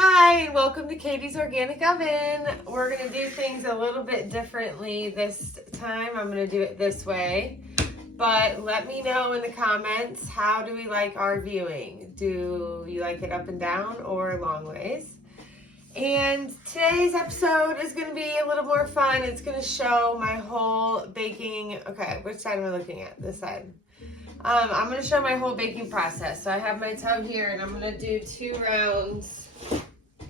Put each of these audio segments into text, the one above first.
Hi, and welcome to Katie's Organic Oven. We're going to do things a little bit differently this time. I'm going to do it this way. But let me know in the comments, how do we like our viewing? Do you like it up and down or long ways? And today's episode is going to be a little more fun. It's going to show my whole baking. Okay, which side am I looking at? This side. I'm going to show my whole baking process. So I have my tub here and I'm going to do 2 rounds,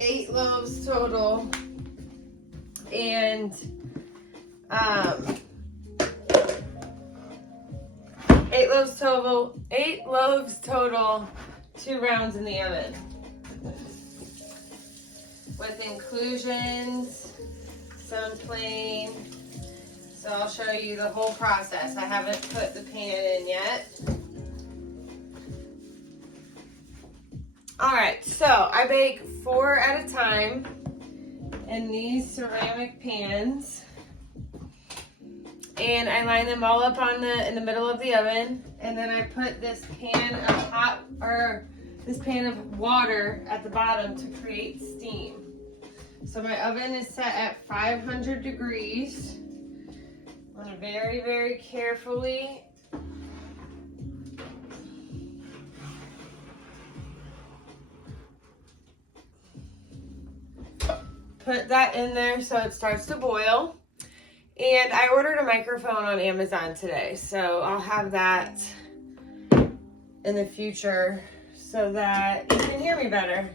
8 loaves total. And 8 loaves total, 2 rounds in the oven. With inclusions, some plain. So I'll show you the whole process. I haven't put the pan in yet. All right, so I bake 4 at a time in these ceramic pans. And I line them all up in the middle of the oven. And then I put this pan of water at the bottom to create steam. So my oven is set at 500 degrees. I'm going to very, very carefully put that in there so it starts to boil. And I ordered a microphone on Amazon today, so I'll have that in the future so that you can hear me better.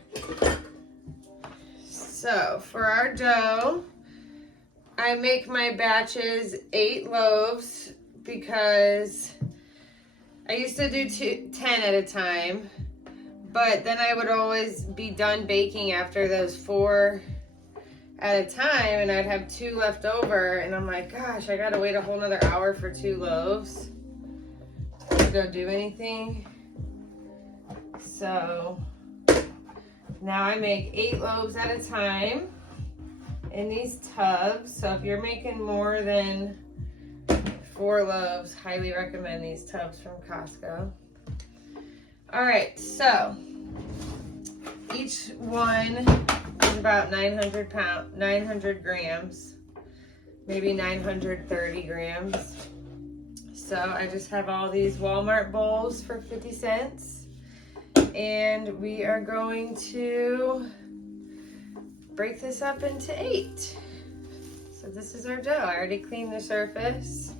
So for our dough, I make my batches 8 loaves because I used to do 10 at a time, but then I would always be done baking after those 4 at a time, and I'd have 2 left over, and I'm like, gosh, I gotta wait a whole nother hour for 2 loaves to go do anything. So now I make 8 loaves at a time in these tubs. So if you're making more than 4 loaves, highly recommend these tubs from Costco. All right, so each one is about 900 grams, maybe 930 grams. So I just have all these Walmart bowls for 50 cents. And we are going to break this up into 8. So this is our dough. I already cleaned the surface.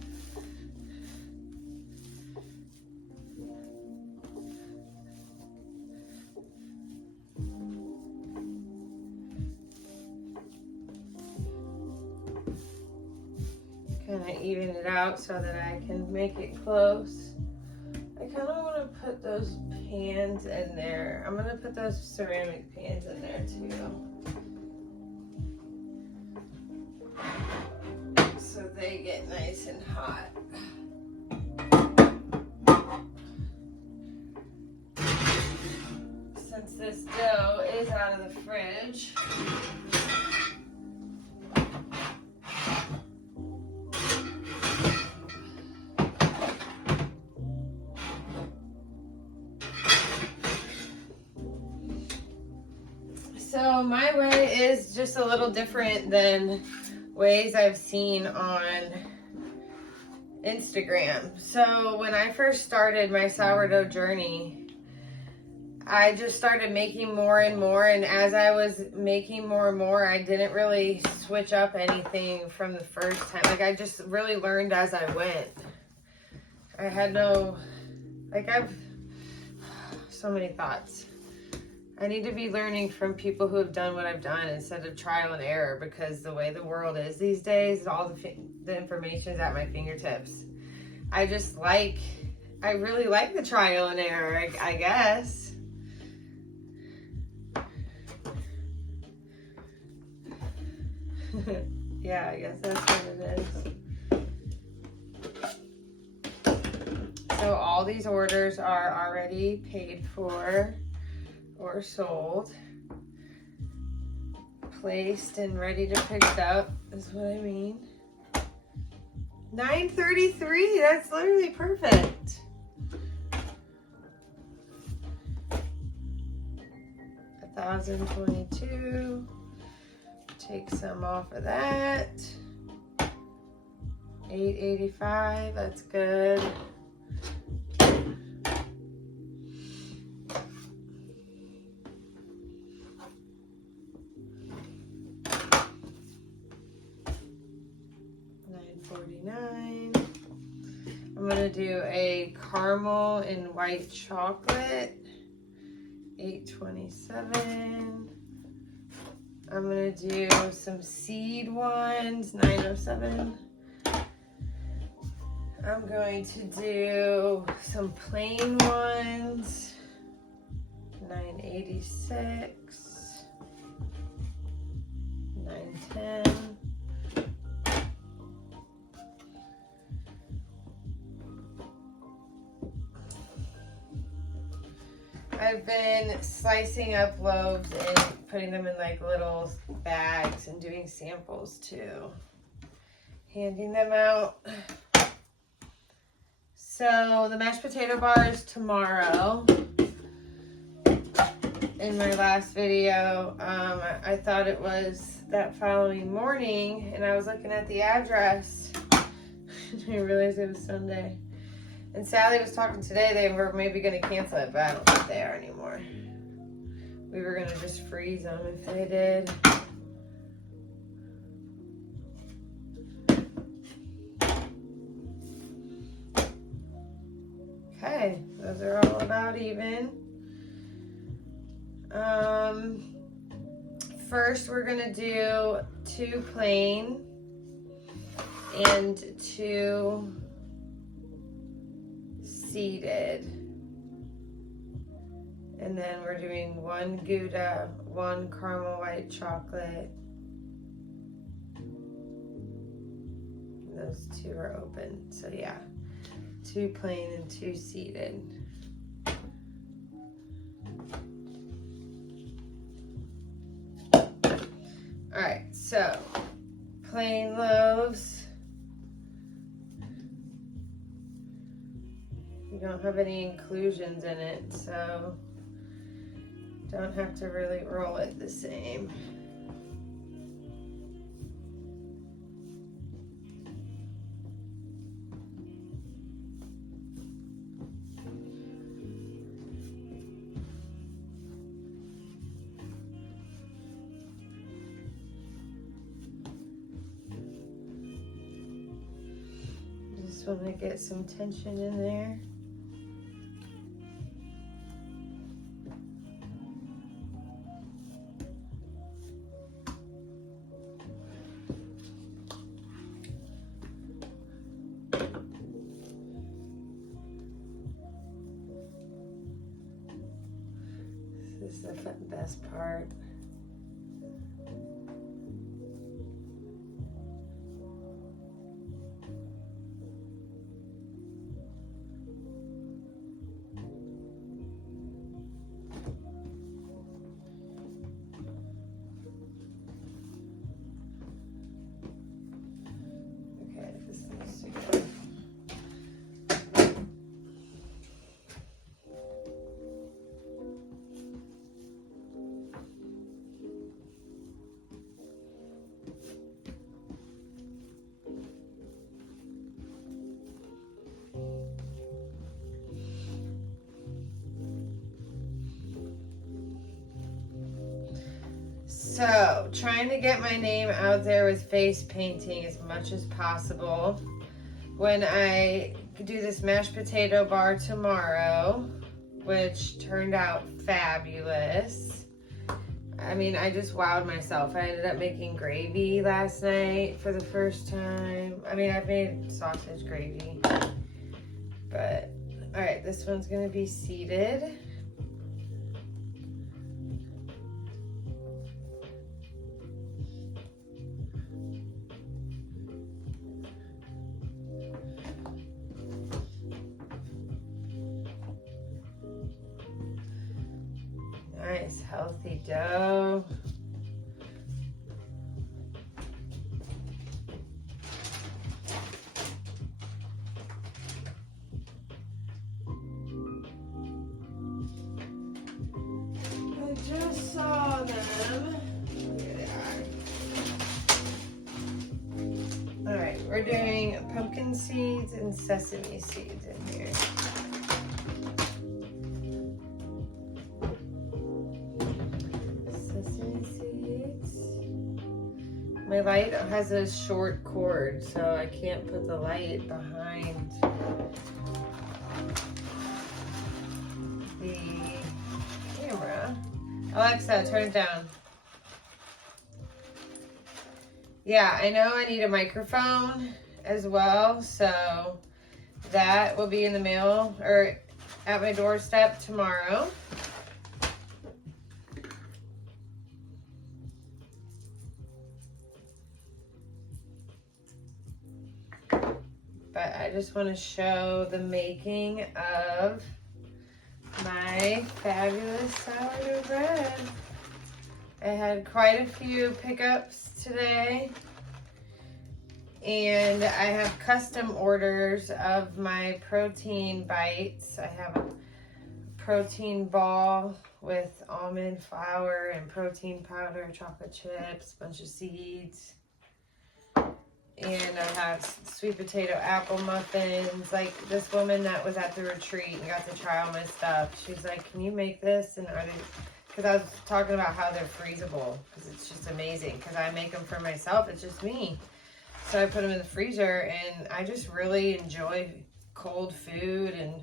Kind of even it out so that I can make it close. I kind of want to put those pans in there. I'm going to put those ceramic pans in there too, so they get nice and hot. Since this dough is out of the fridge, so my way is just a little different than ways I've seen on Instagram. So when I first started my sourdough journey, I just started making more and more. And as I was making more and more, I didn't really switch up anything from the first time. Like, I just really learned as I went. I had I've so many thoughts. I need to be learning from people who have done what I've done instead of trial and error, because the way the world is these days, all the information is at my fingertips. I really like the trial and error, I guess. Yeah, I guess that's what it is. So all these orders are already paid for or sold, placed and ready to pick up is what I mean. 9:33, that's literally perfect. 1,022. Take some off of that. 885, that's good. $9.49. I'm gonna do a caramel and white chocolate. $8.27. I'm gonna do some seed ones. $9.07. I'm going to do some plain ones. $9.86. $9.10. I've been slicing up loaves and putting them in like little bags and doing samples too. Handing them out. So the mashed potato bar is tomorrow. In my last video, I thought it was that following morning, and I was looking at the address. I realized it was Sunday. And Sally was talking today, they were maybe going to cancel it, but I don't think they are anymore. We were going to just freeze them if they did. Okay, those are all about even. First we're going to do 2 plain and 2 seeded, and then we're doing 1 Gouda, 1 caramel white chocolate. And those 2 are open, so yeah, 2 plain and 2 seeded. All right, so plain loaves. You don't have any inclusions in it, so don't have to really roll it the same. Just want to get some tension in there. This is the best part. Okay, this needs to go. So, trying to get my name out there with face painting as much as possible. When I do this mashed potato bar tomorrow, which turned out fabulous. I mean, I just wowed myself. I ended up making gravy last night for the first time. I mean, I've made sausage gravy. But, all right, this one's gonna be seeded. Nice, healthy dough. I just saw them. Here they are. All right, we're doing pumpkin seeds and sesame seeds in here. Sesame seeds. My light has a short cord, so I can't put the light behind the camera. Alexa, turn it down. Yeah, I know I need a microphone as well, so that will be in the mail or at my doorstep tomorrow. But I just want to show the making of my fabulous sourdough bread. I had quite a few pickups today, and I have custom orders of my protein bites. I have a protein ball with almond flour and protein powder, chocolate chips, bunch of seeds. And I have sweet potato apple muffins. Like this woman that was at the retreat and got to try all my stuff, she's like, can you make this? And are they, because I was talking about how they're freezable, because it's just amazing, because I make them for myself, it's just me. So I put them in the freezer, and I just really enjoy cold food and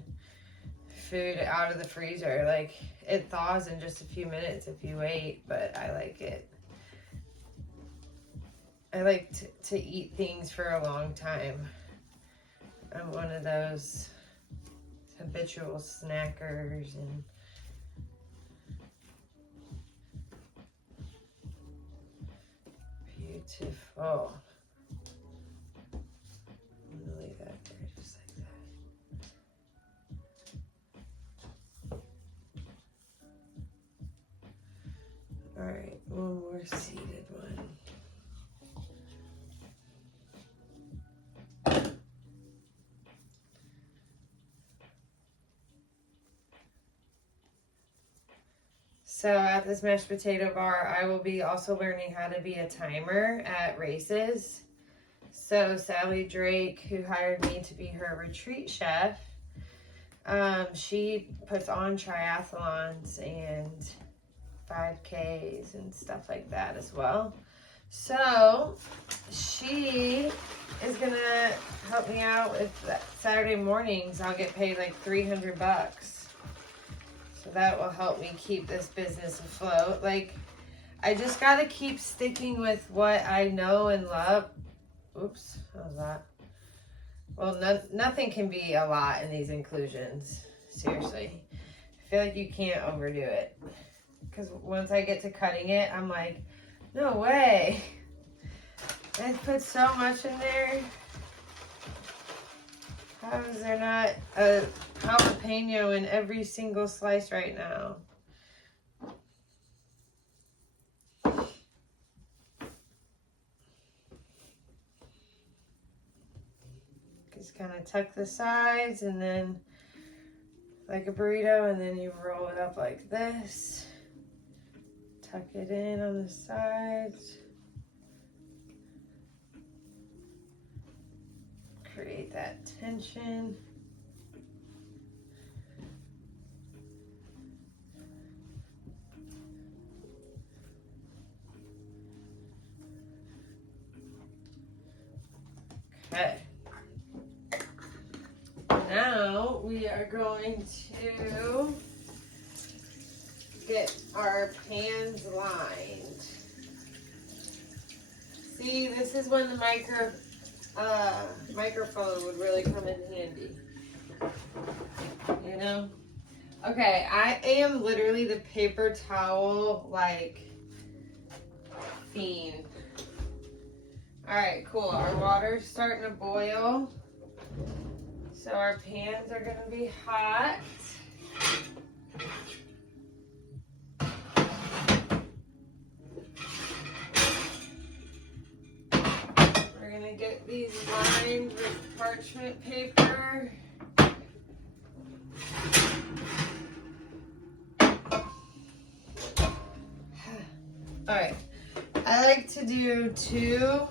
food out of the freezer. Like, it thaws in just a few minutes if you wait, but I like it. I like to eat things for a long time. I'm one of those habitual snackers. And beautiful. I'm gonna leave that there just like that. All right, one more seeded one. So at this mashed potato bar, I will be also learning how to be a timer at races. So Sally Drake, who hired me to be her retreat chef, she puts on triathlons and 5Ks and stuff like that as well. So she is gonna help me out with Saturday mornings. I'll get paid like $300. So that will help me keep this business afloat. Like, I just gotta keep sticking with what I know and love. Oops, what was that? Well, nothing can be a lot in these inclusions. Seriously. I feel like you can't overdo it. Because once I get to cutting it, I'm like, no way. I put so much in there. How is there not a jalapeno in every single slice right now? Just kind of tuck the sides and then like a burrito, and then you roll it up like this. Tuck it in on the sides. Create that tension. Okay. Now we are going to get our pans lined. See, this is when the microphone would really come in handy. You know? Okay, I am literally the paper towel, like, fiend. Alright, cool. Our water's starting to boil. So our pans are gonna be hot. We're gonna get these lined with parchment paper. All right. I like to do 2,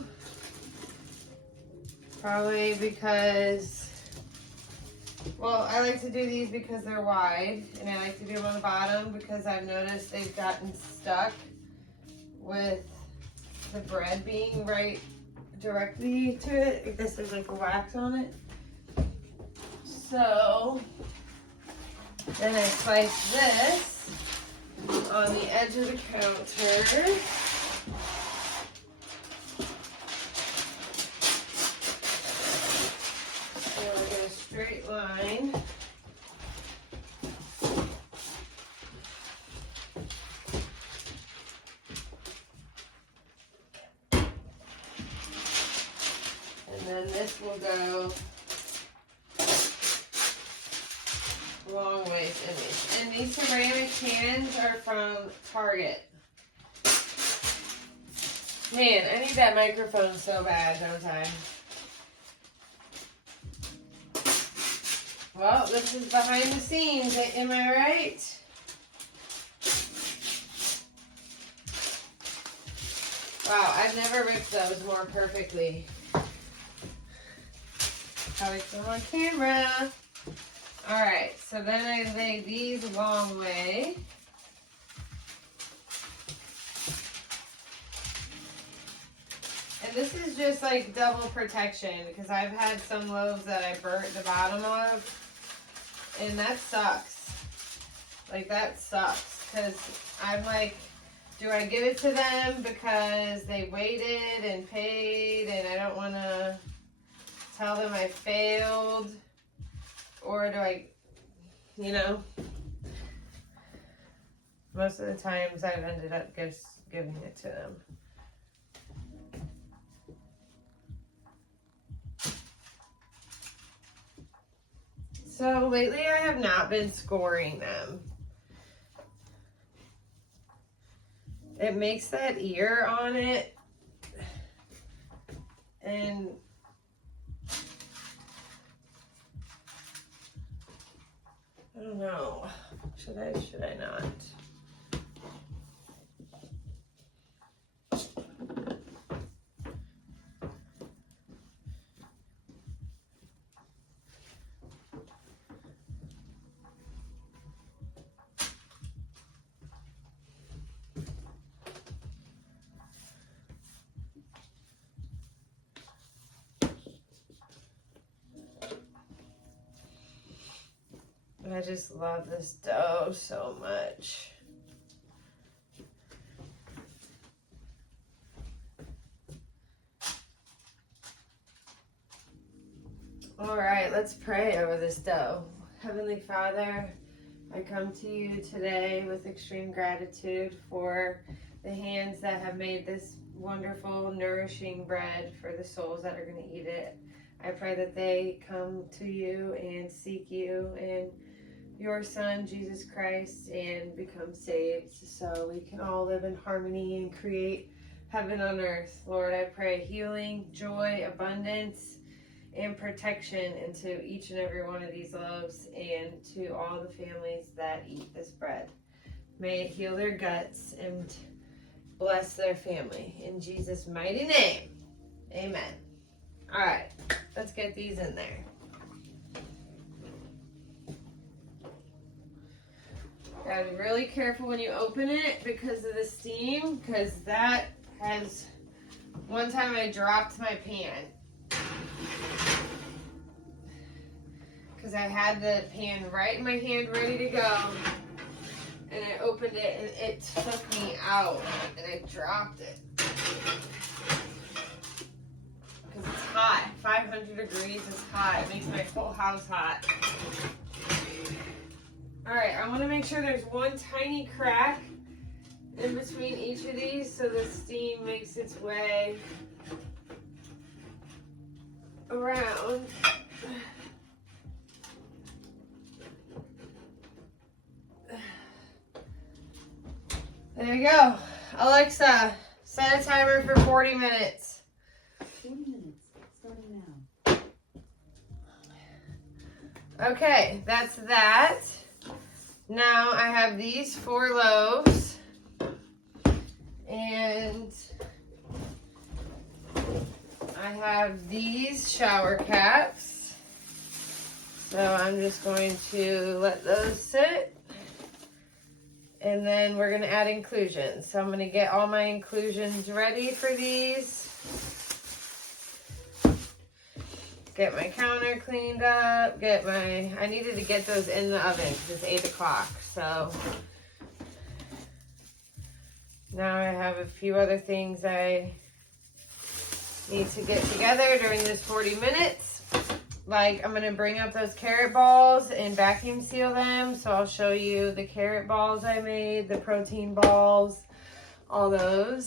probably because, well, I like to do these because they're wide, and I like to do them on the bottom because I've noticed they've gotten stuck with the bread being right directly to it. I guess there's like a wax on it. So then I slice this on the edge of the counter. So I get a straight line. And then this will go long ways in these. And these ceramic pans are from Target. Man, I need that microphone so bad, don't I? Well, this is behind the scenes, am I right? Wow, I've never ripped those more perfectly. How I film on camera. Alright, so then I lay these a long way. And this is just like double protection because I've had some loaves that I burnt the bottom of. And that sucks. Like that sucks. Because I'm like, do I give it to them because they waited and paid and I don't want to tell them I failed? Or do I, you know, most of the times I've ended up just giving it to them. So lately I have not been scoring them. It makes that ear on it, and I don't know, should I not? I just love this dough so much. All right, let's pray over this dough. Heavenly Father, I come to you today with extreme gratitude for the hands that have made this wonderful, nourishing bread for the souls that are going to eat it. I pray that they come to you and seek you and your Son, Jesus Christ, and become saved so we can all live in harmony and create heaven on earth. Lord, I pray healing, joy, abundance, and protection into each and every one of these loaves and to all the families that eat this bread. May it heal their guts and bless their family. In Jesus' mighty name, amen. All right, let's get these in there. Gotta be really careful when you open it because of the steam, because that has, one time I dropped my pan. Because I had the pan right in my hand ready to go, and I opened it and it took me out and I dropped it. Because it's hot, 500 degrees is hot, it makes my whole house hot. Alright, I want to make sure there's one tiny crack in between each of these so the steam makes its way around. There you go. Alexa, set a timer for 40 minutes. 40 minutes, starting now. Okay, that's that. Now I have these 4 loaves, And I have these shower caps. So I'm just going to let those sit. And then we're going to add inclusions. So I'm going to get all my inclusions ready for these. Get my counter cleaned up. I needed to get those in the oven because it's 8 o'clock. So now I have a few other things I need to get together during this 40 minutes. Like, I'm going to bring up those carrot balls and vacuum seal them. So I'll show you the carrot balls I made, the protein balls, all those.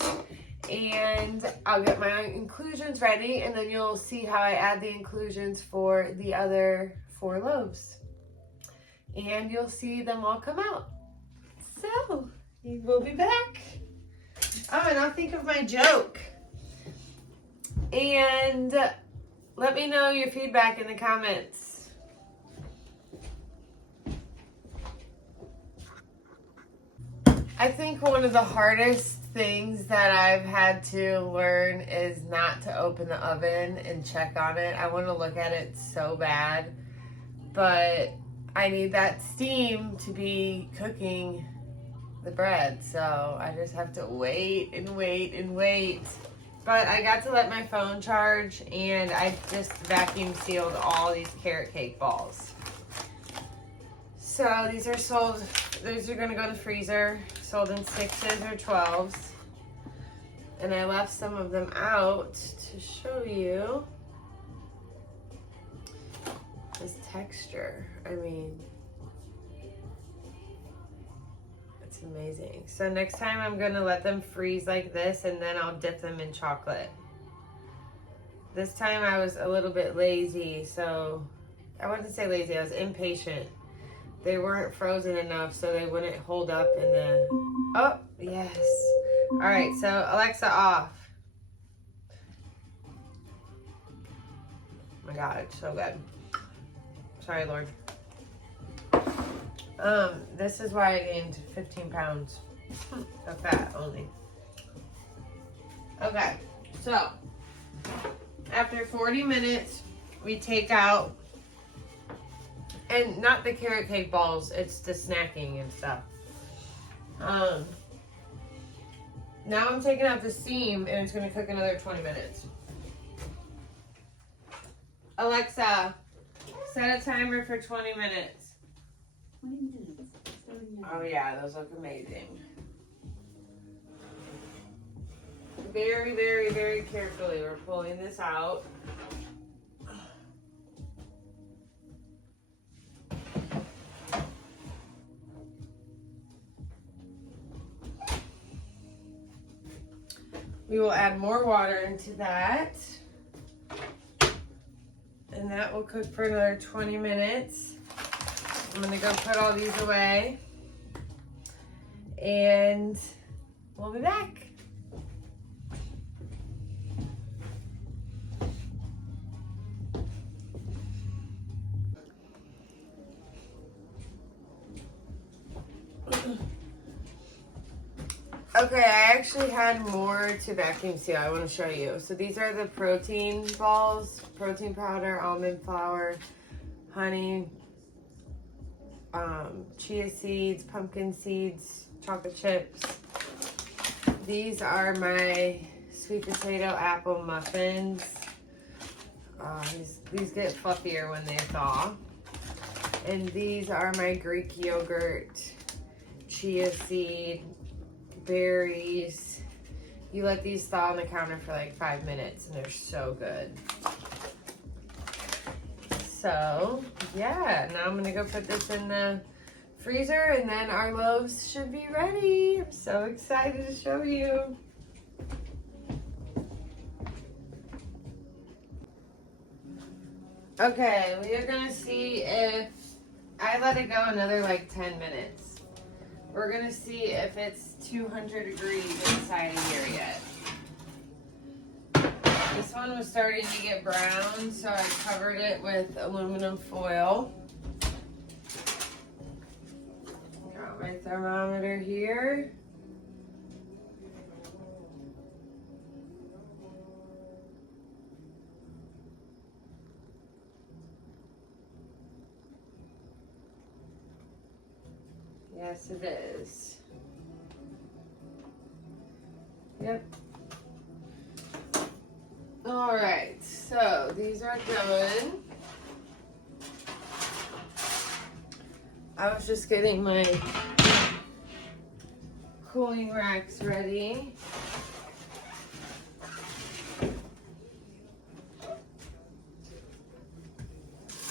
And I'll get my inclusions ready, and then you'll see how I add the inclusions for the other 4 loaves. And you'll see them all come out. So, we'll be back. Oh, and I'll think of my joke. And let me know your feedback in the comments. I think one of the hardest things that I've had to learn is not to open the oven and check on it. I want to look at it so bad, but I need that steam to be cooking the bread, so I just have to wait and wait and wait. But I got to let my phone charge, and I just vacuum sealed all these carrot cake balls. So these are sold, these are gonna go to the freezer, sold in 6s or 12s. And I left some of them out to show you this texture. I mean, it's amazing. So next time I'm gonna let them freeze like this, and then I'll dip them in chocolate. This time I was a little bit lazy, so I wouldn't say lazy, I was impatient. They weren't frozen enough, so they wouldn't hold up in the, oh, yes. All right, so Alexa off. Oh my God, it's so good. Sorry, Lord. This is why I gained 15 pounds of fat only. Okay, so after 40 minutes, we take out, and not the carrot cake balls, it's the snacking and stuff. Now I'm taking out the steam, and it's gonna cook another 20 minutes. Alexa, set a timer for 20 minutes. 20 minutes. Starting now. Oh yeah, those look amazing. Very, very, very carefully, we're pulling this out. We will add more water into that. And that will cook for another 20 minutes. I'm gonna go put all these away. And we'll be back. Okay, I actually had more to vacuum seal. I want to show you. So these are the protein balls, protein powder, almond flour, honey, chia seeds, pumpkin seeds, chocolate chips. These are my sweet potato apple muffins. These get fluffier when they thaw. And these are my Greek yogurt, chia seed, berries. You let these thaw on the counter for like 5 minutes and they're so good. So yeah, now I'm gonna go put this in the freezer, and then our loaves should be ready. I'm so excited to show you. Okay, we are gonna see if I let it go another like 10 minutes. We're gonna see if it's 200 degrees inside of here yet. This one was starting to get brown, so I covered it with aluminum foil. Got my thermometer here. Yes, it is. Yep. All right, so these are done. I was just getting my cooling racks ready.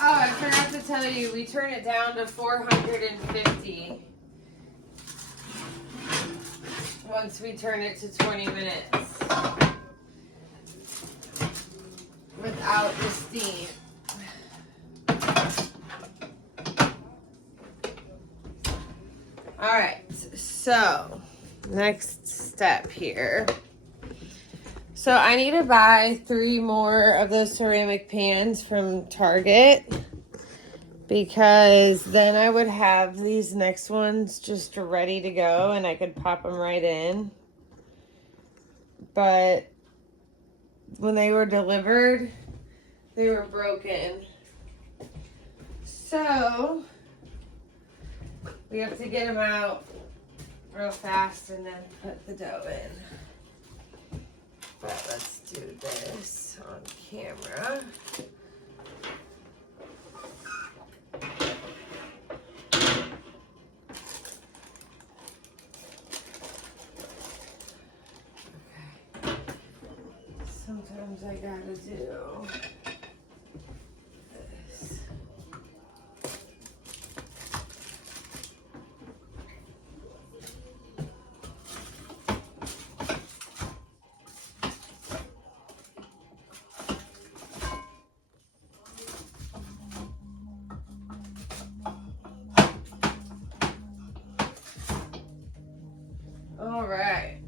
Oh, I forgot to tell you, we turn it down to 450 once we turn it to 20 minutes without the steam. All right, so next step here. So I need to buy 3 more of those ceramic pans from Target because then I would have these next ones just ready to go and I could pop them right in. But when they were delivered, they were broken. So we have to get them out real fast and then put the dough in. But let's do this on camera. Okay. Sometimes I gotta do this. All right.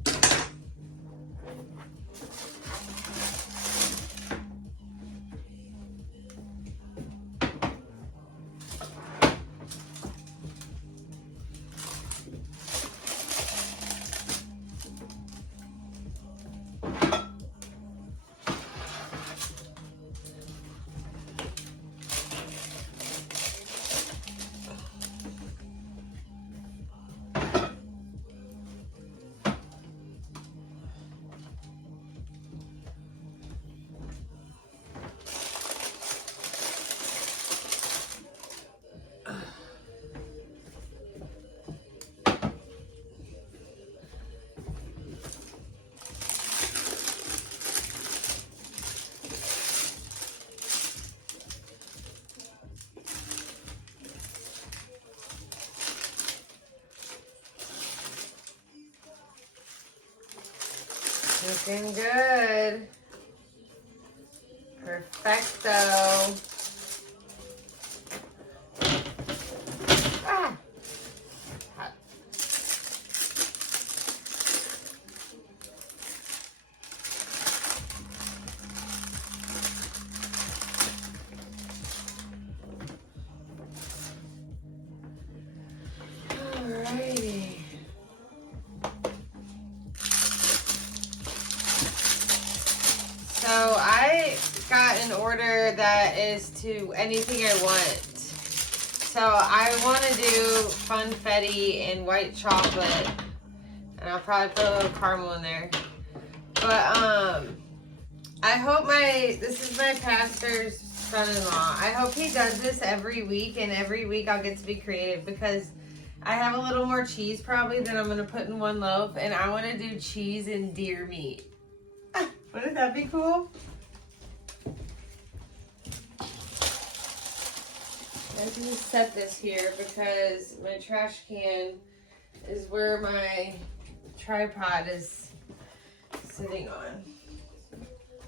Looking good. Perfecto. Ah. Hot. Alrighty. So I got an order that is to anything I want. So I want to do funfetti and white chocolate, and I'll probably put a little caramel in there. But I hope this is my pastor's son-in-law. I hope he does this every week, and every week I'll get to be creative because I have a little more cheese probably than I'm gonna put in one loaf, and I want to do cheese and deer meat. Wouldn't that be cool? I have to just set this here because my trash can is where my tripod is sitting on.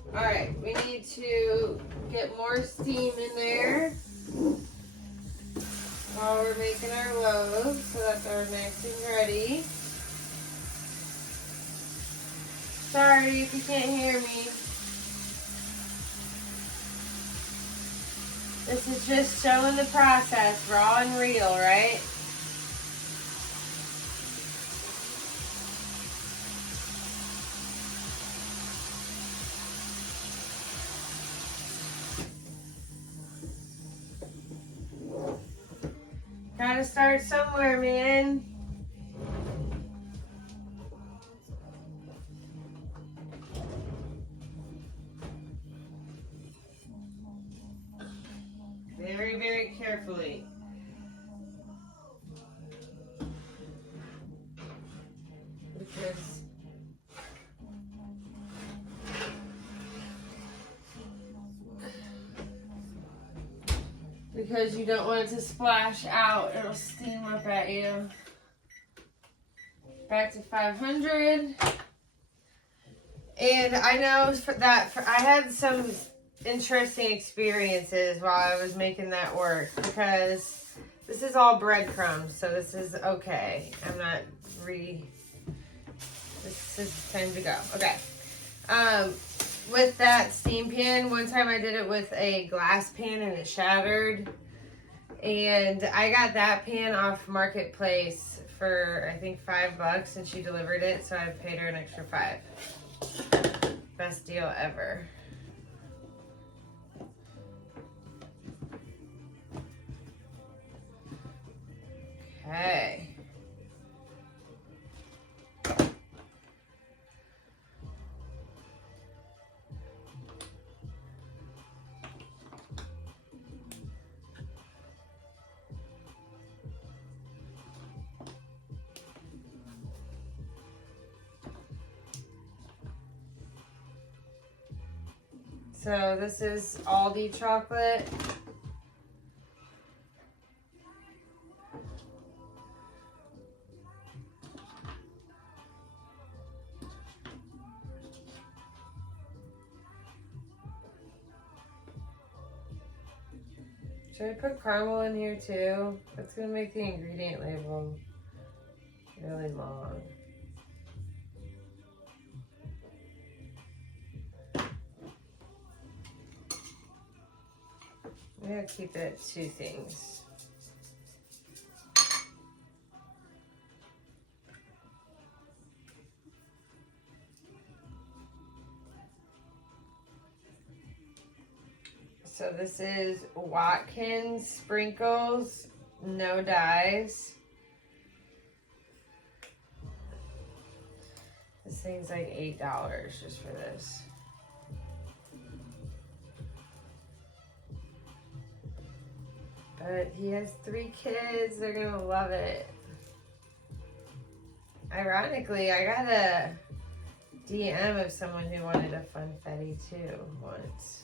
Alright, we need to get more steam in there while we're making our loaves so that they're nice and ready. Sorry if you can't hear me. This is just showing the process, raw and real, right? gotta start somewhere, man. Very, very carefully. Because you don't want it to splash out. It'll steam up at you. Back to 500. And I know I had some interesting experiences while I was making that work, because this is all breadcrumbs, so this is okay. This is time to go. Okay. With that steam pan, one time I did it with a glass pan and it shattered. And I got that pan off Marketplace for, I think, $5, and she delivered it, so I paid her an extra $5. Best deal ever. Okay. So this is Aldi chocolate. Should I put caramel in here too? That's gonna make the ingredient label really long. I'm gonna keep it 2 things. So this is Watkins sprinkles, no dyes. This thing's like $8 just for this. But he has 3 kids, they're gonna love it. Ironically, I got a DM of someone who wanted a funfetti too once.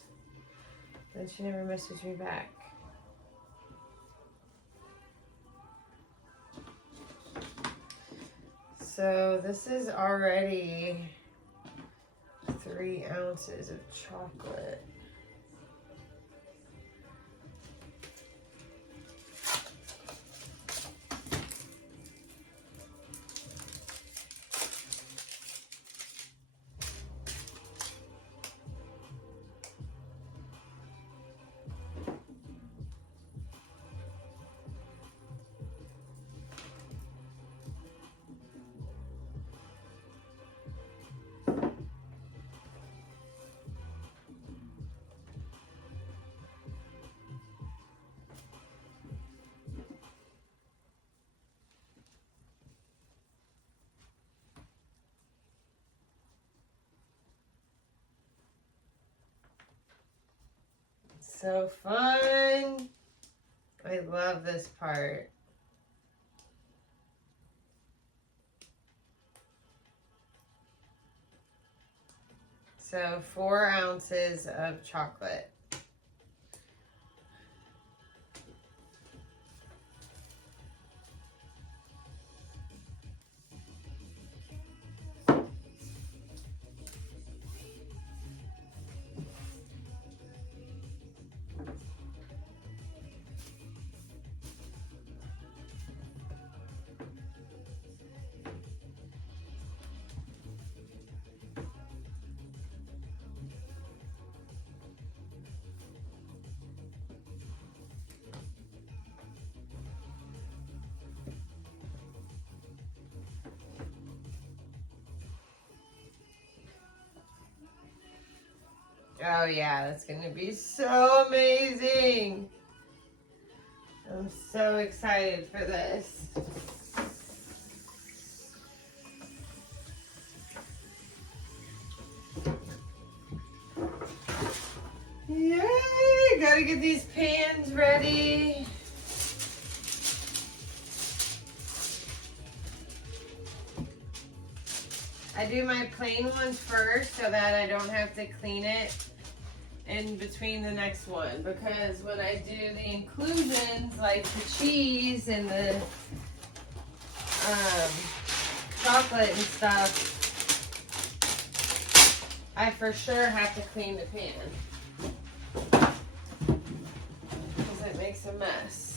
Then she never messaged me back. So this is already 3 ounces of chocolate. So fun. I love this part. So 4 ounces of chocolate. Oh yeah, that's gonna be so amazing. I I'm so excited for this. Yay! Gotta get these pans ready. I do my plain ones first so that I don't have to clean it in between the next one, because when I do the inclusions like the cheese and the chocolate and stuff, I for sure have to clean the pan because it makes a mess.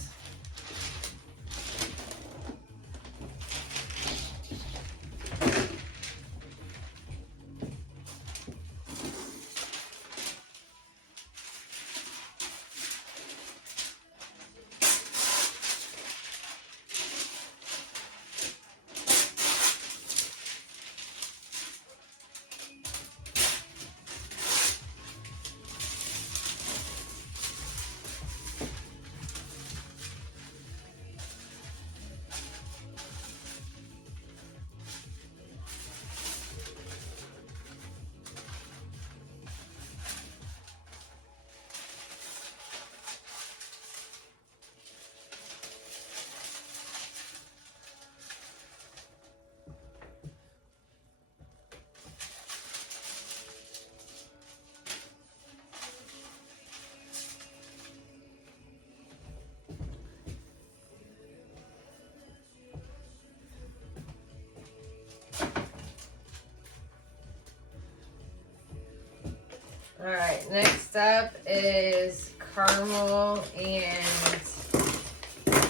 All right, next up is caramel and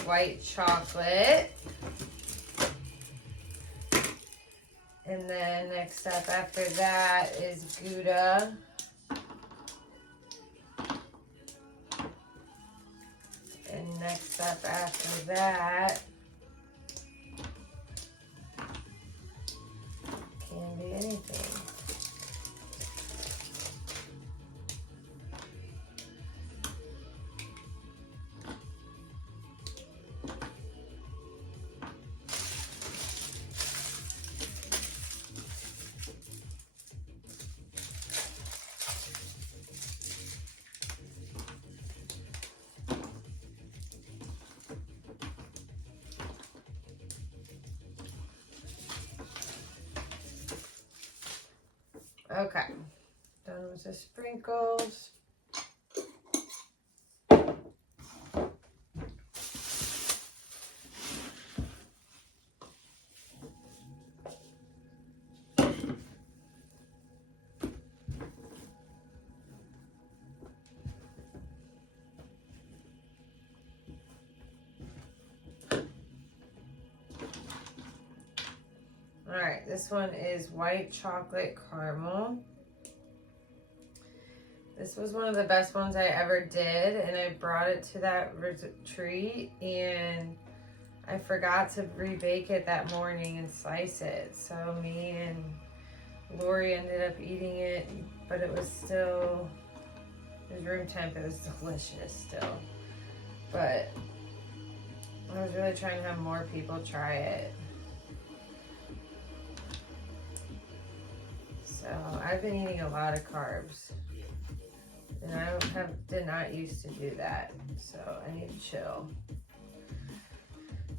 white chocolate. And then next up after that is Gouda. And next up after that can be anything. Okay, done with the sprinkles. All right, this one is white chocolate caramel. This was one of the best ones I ever did, and I brought it to that retreat, and I forgot to rebake it that morning and slice it. So me and Lori ended up eating it, but it was room temp. It was delicious still. But I was really trying to have more people try it. So I've been eating a lot of carbs. And I did not used to do that. So I need to chill.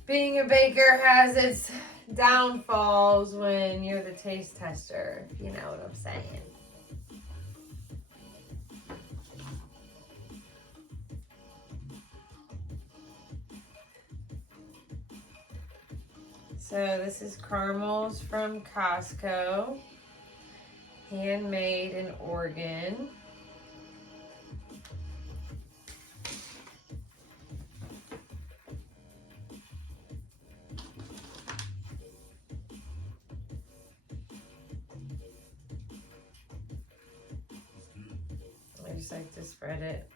Being a baker has its downfalls when you're the taste tester. You know what I'm saying. So this is caramels from Costco. Handmade in Oregon. I just like to spread it.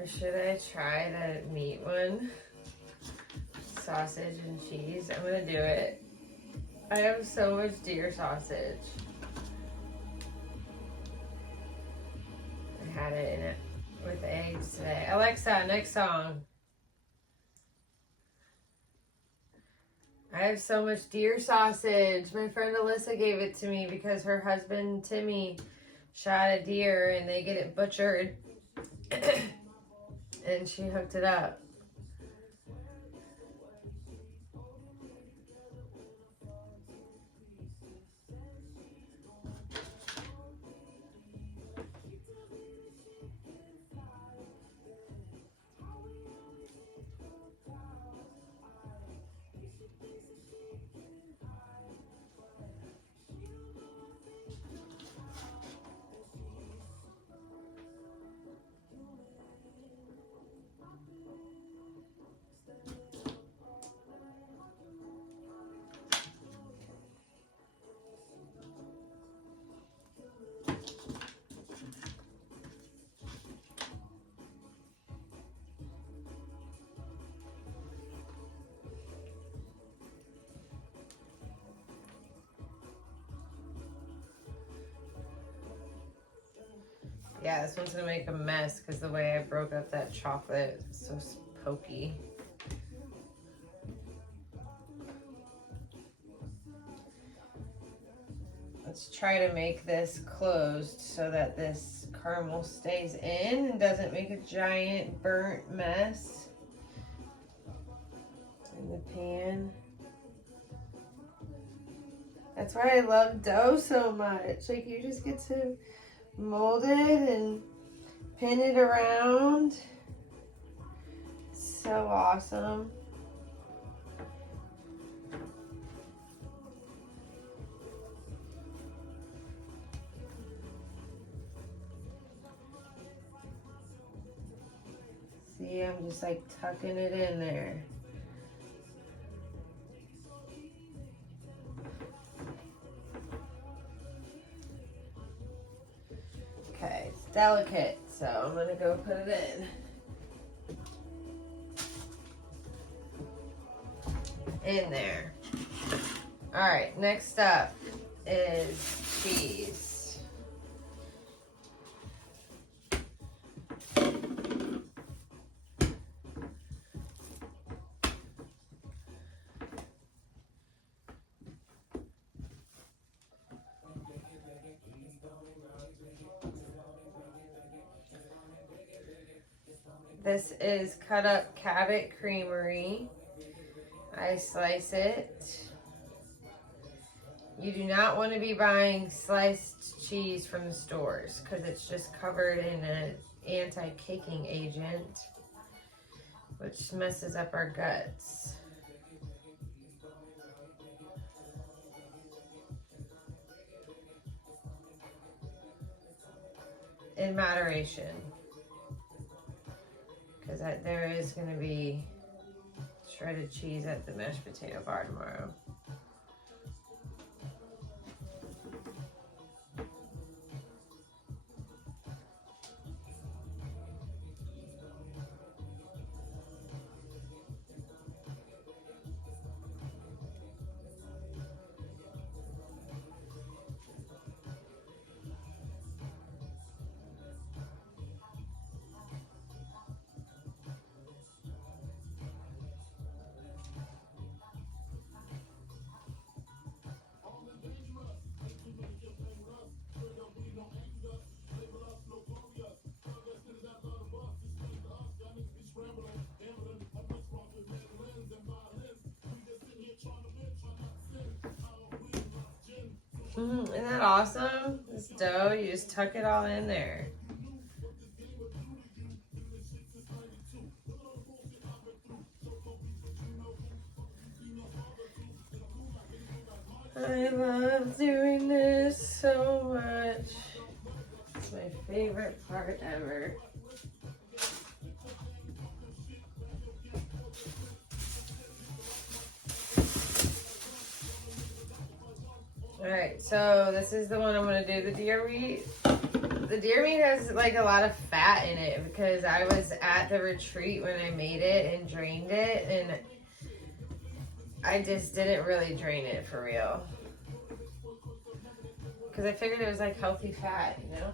Or should I try the meat one? Sausage and cheese. I'm gonna do it. I have so much deer sausage. I had it in it with eggs today. Alexa, next song. I have so much deer sausage. My friend Alyssa gave it to me because her husband Timmy shot a deer and they get it butchered. And she hooked it up. Yeah, this one's gonna make a mess because the way I broke up that chocolate is so pokey. Let's try to make this closed so that this caramel stays in and doesn't make a giant burnt mess in the pan. That's why I love dough so much. Like, you just get to mold it and pin it around. So awesome. See, I'm just like tucking it in there. Okay, it's delicate, so I'm gonna go put it in there. All right, next up is cheese. This is cut up Cabot Creamery. I slice it. You do not want to be buying sliced cheese from the stores because it's just covered in an anti-caking agent, which messes up our guts. In moderation. Because there is going to be shredded cheese at the mashed potato bar tomorrow. Isn't that awesome? This dough, you just tuck it all in there. I love doing this so much. It's my favorite part ever. Alright, so this is the one I'm going to do the deer meat. The deer meat has like a lot of fat in it because I was at the retreat when I made it and drained it, and I just didn't really drain it for real. Because I figured it was like healthy fat, you know?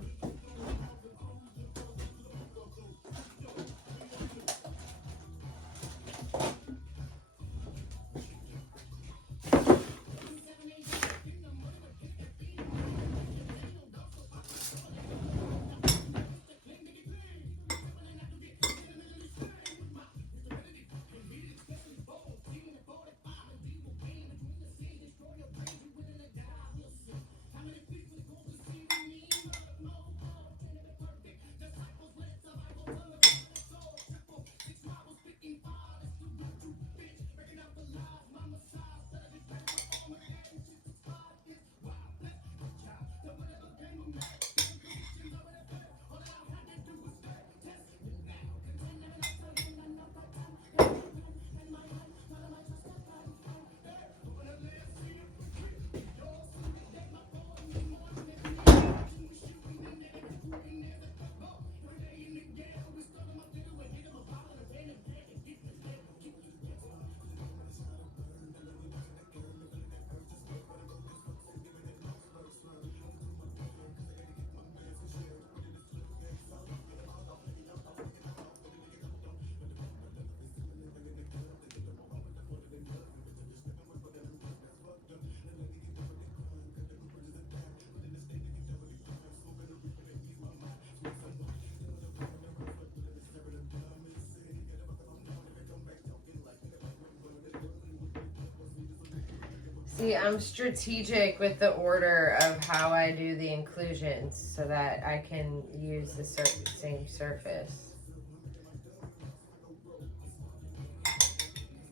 See, I'm strategic with the order of how I do the inclusions so that I can use the same surface.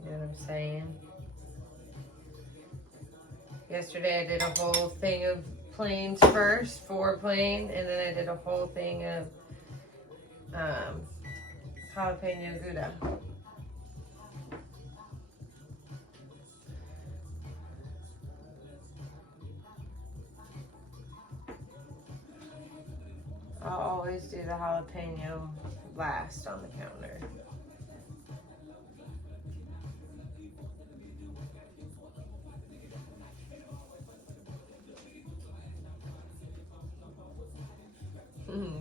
You know what I'm saying? Yesterday I did a whole thing of plains first, 4 plain, and then I did a whole thing of jalapeno gouda. I'll always do the jalapeno last on the counter.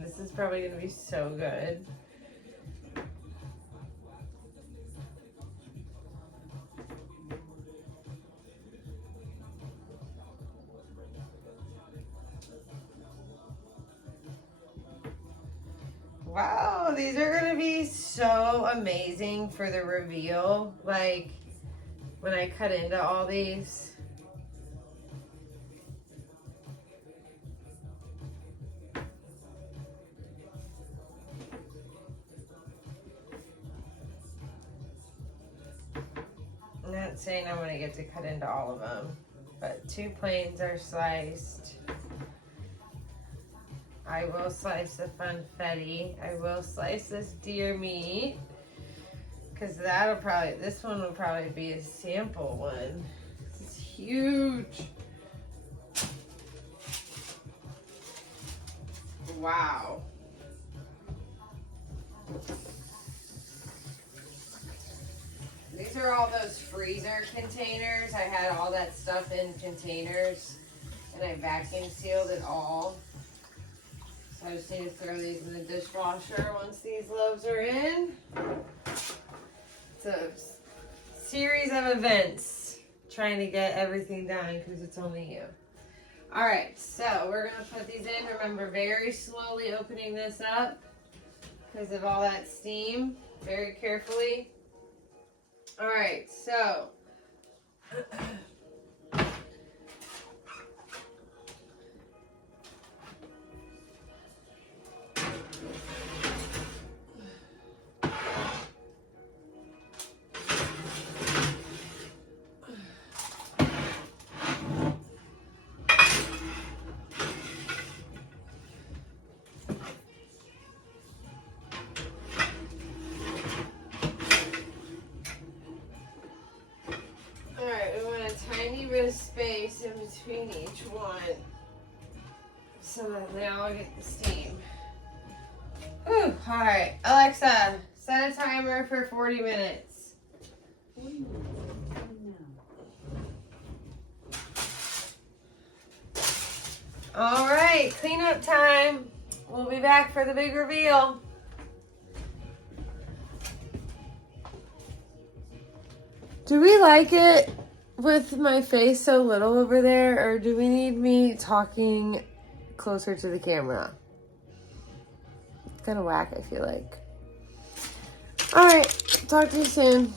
This is probably going to be so good. Wow, these are going to be so amazing for the reveal. Like, when I cut into all these. I'm not saying I'm going to get to cut into all of them, but 2 plains are sliced. I will slice the funfetti. I will slice this deer meat because this one will probably be a sample one. This is huge. Wow. These are all those freezer containers. I had all that stuff in containers and I vacuum sealed it all. So I just need to throw these in the dishwasher once these loaves are in. It's a series of events trying to get everything done because it's only you. All right, so we're gonna put these in. Remember, very slowly opening this up because of all that steam, very carefully. All right, so space in between each one. so that they all get the steam. Whew, all right, Alexa, set a timer for 40 minutes. 40 minutes. Starting now. All right, cleanup time. We'll be back for the big reveal. Do we like it with my face so little over there, or do we need me talking closer to the camera? It's kind of whack, I feel like. All right, talk to you soon.